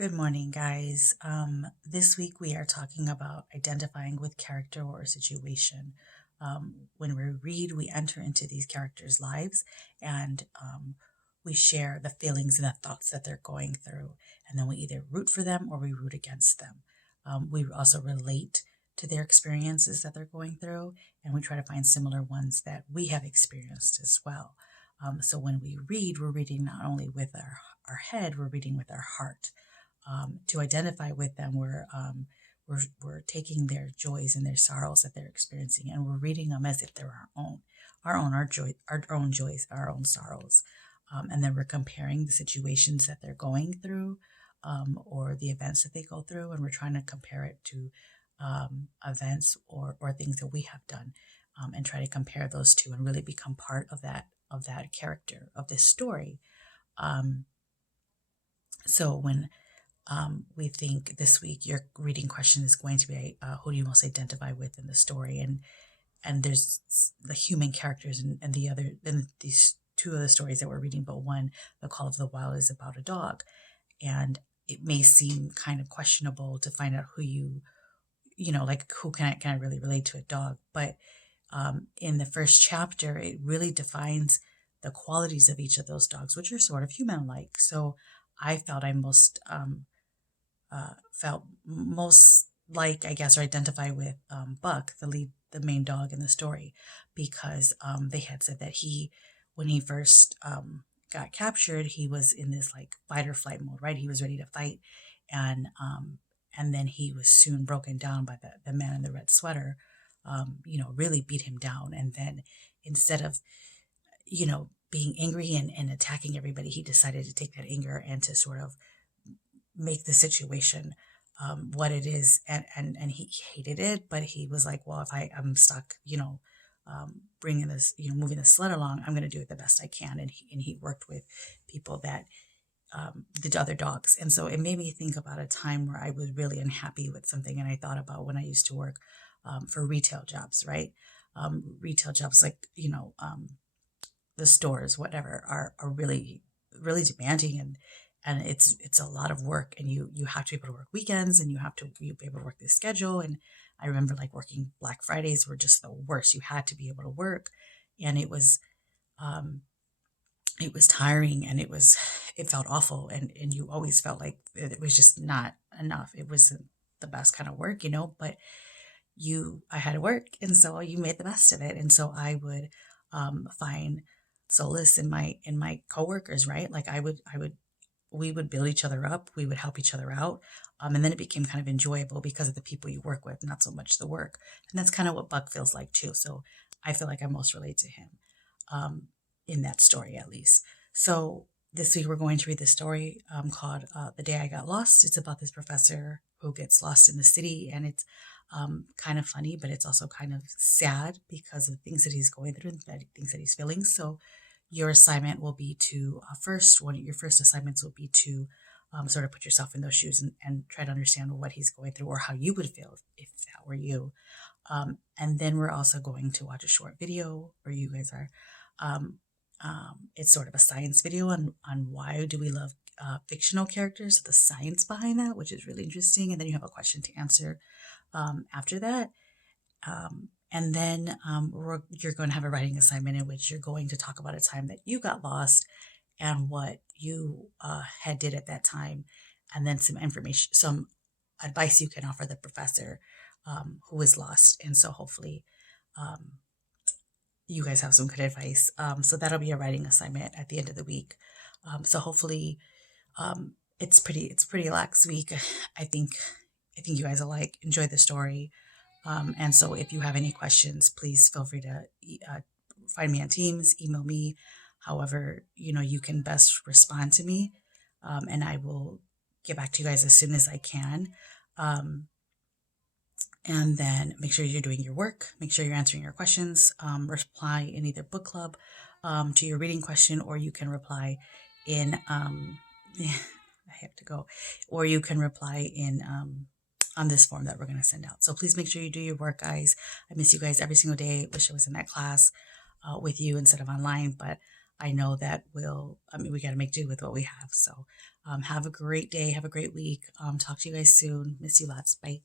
Good morning, guys. This week we are talking about identifying with character or situation. When we read, we enter into these characters' lives and we share the feelings and the thoughts that they're going through. And then we either root for them or we root against them. We also relate to their experiences that they're going through, and we try to find similar ones that we have experienced as well. So when we read, we're reading not only with our head, we're reading with our heart. To identify with them, we're taking their joys and their sorrows that they're experiencing, and we're reading them as if they're our joy, our own joys, our own sorrows, and then we're comparing the situations that they're going through, or the events that they go through, and we're trying to compare it to events or things that we have done, and try to compare those two and really become part of that character of this story. Um, so when we think this week your reading question is going to be who do you most identify with in the story, and there's the human characters and the other and these two of the stories that we're reading, but one, The Call of the Wild, is about a dog, and it may seem kind of questionable to find out who like who can I really relate to a dog, but in the first chapter it really defines the qualities of each of those dogs, which are sort of human like. So I felt I felt most like, I guess, or identify with Buck, the main dog in the story, because they had said that when he first got captured, he was in this like fight or flight mode, right? He was ready to fight, and then he was soon broken down by the man in the red sweater, really beat him down, and then instead of being angry and attacking everybody, he decided to take that anger and to sort of make the situation what it is, and he hated it, but he was like, well, if I'm stuck, bringing this, moving the sled along, I'm going to do it the best I can, and he worked with people that the other dogs, and so it made me think about a time where I was really unhappy with something, and I thought about when I used to work for retail jobs, right? Retail jobs, like the stores, whatever, are really really demanding, and it's a lot of work, and you have to be able to work weekends, and you have to be able to work this schedule. And I remember like working Black Fridays were just the worst. You had to be able to work, and um it was tiring, and it felt awful, and you always felt like it was just not enough. It wasn't the best kind of work, but I had to work, and so you made the best of it. And so I would find solace in my coworkers, right? Like I would we would build each other up, we would help each other out, and then it became kind of enjoyable because of the people you work with, not so much the work. And that's kind of what Buck feels like too. So I feel like I most relate to him, um, in that story at least. So this week we're going to read the story called "The Day I Got Lost." It's about this professor who gets lost in the city, and it's kind of funny, but it's also kind of sad because of things that he's going through, and things that he's feeling. So your assignment will be to one of your first assignments will be to sort of put yourself in those shoes, and try to understand what he's going through or how you would feel if that were you. And then we're also going to watch a short video, or you guys are. Um, it's sort of a science video on why do we love fictional characters, the science behind that, which is really interesting. And then you have a question to answer after that. And then you're going to have a writing assignment in which you're going to talk about a time that you got lost and what you had did at that time, and then some advice you can offer the professor who is lost. And so hopefully um, you guys have some good advice. So that'll be a writing assignment at the end of the week. So hopefully it's pretty lax week. I think I think you guys will enjoy the story. And so if you have any questions, please feel free to find me on Teams, email me, however, you can best respond to me. And I will get back to you guys as soon as I can. Um, and then make sure you're doing your work, make sure you're answering your questions, reply in either book club to your reading question, or you can reply in, I have to go, or you can reply in, on this form that we're going to send out. So please make sure you do your work, guys. I miss you guys every single day. Wish I was in that class with you instead of online, but I know that we got to make do with what we have. So have a great day. Have a great week. Talk to you guys soon. Miss you lots. Bye.